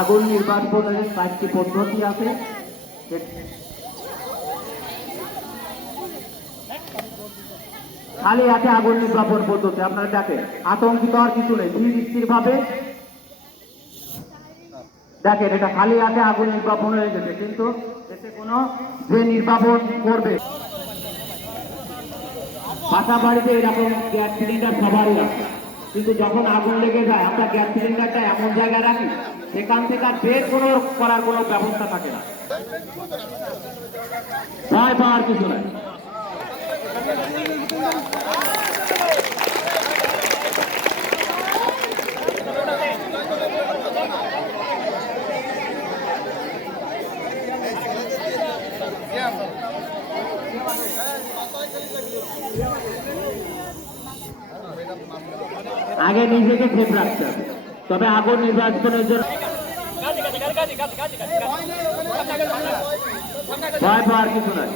আগুন নির্বাচনের কয়েকটি পদ্ধতি আছে খালি হাতে আগুন নির্বাপন পদ্ধতি, আপনারা দেখেন, আতঙ্কিত আর কিছু নেই ধীর ভাবে। দেখেন, এটা খালি হাতে আগুন নির্বাপন হয়ে গেছে, কিন্তু এতে কোনো যে নির্বাপন করবে, বাসা বাড়িতে এরকম গ্যাস সিলিন্ডার সবারই আছে। কিন্তু যখন আগুন লেগে যায়, আমরা গ্যাস সিলিন্ডারটা এমন জায়গায় রাখি সেখান থেকে আর বের কোনো করার কোনো ব্যবস্থা থাকে না। ভয় পাওয়ার কিছু নাই। আগে নিজেকে সেফ রাখতে হবে। তবে আগুন নির্বাচনের জন্য ভয় পাওয়ার কিছু নাই।